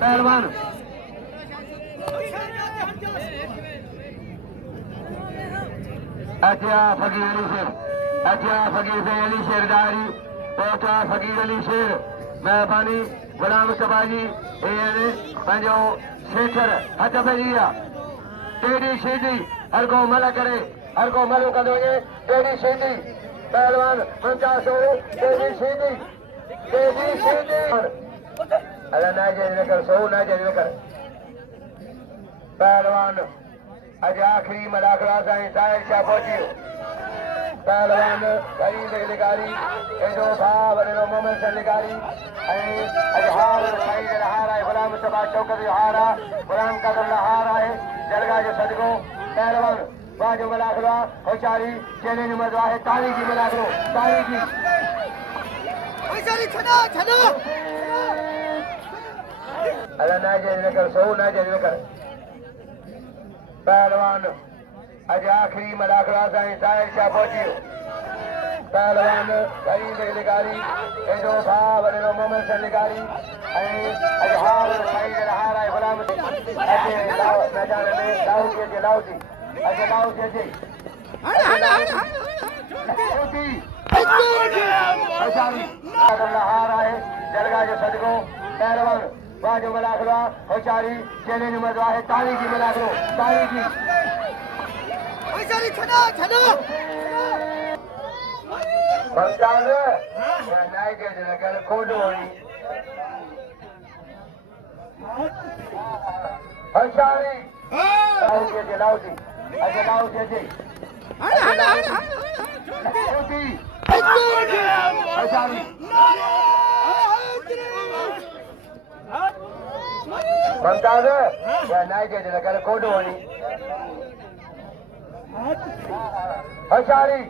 पहलवान अतिया फकीर अली शेर, अतिया फकीर से अली शेरदारी, पोटा फकीर अली शेर, मेहरबानी गुलाम सबाजी पंजो शेखर हथ भजिया टेढ़ी सीधी हर को मल करे, हर को मल कर दोगे टेढ़ी सीधी पहलवान 50 टेढ़ी सीधी अल्लाह ना जज कर सो ना जज कर पहलवान अज आखिरी मलाखड़ा साईं साहिर शाह पहुंची पहलवान करीब लिकारी एडो था वडो मोहम्मद सन लिकारी अज हार साईं जन हार है गुलाम सभा शौकत जो हार है गुलाम कदर हार है जलगा जो सदको पहलवान बाजू मलाखड़ा होशारी चैलेंज मजवा है तारी की मलाखड़ो तारी की अल्लाह ना जज कर सो ना जज कर पहलवान अज आखिरी मलाखड़ा साईं साहिर शाह पहुंची पहलवान करीब लिकारी एडो था वडो मोहम्मद सन लिकारी अज हार साईं जन हार है गुलाम मैदान में लाओ जी अज लाओ जी हार है जलगा जो सदको पहलवान बाजू मलाखड़ा होशारी चैलेंज मजवा है तारी की मलाखड़ो तारी की बंदाज नाई के जगह खोड होई होशारी लाओ जी अज लाओ जी होशारी बंदाज नाई के जगह खोड होई होशारी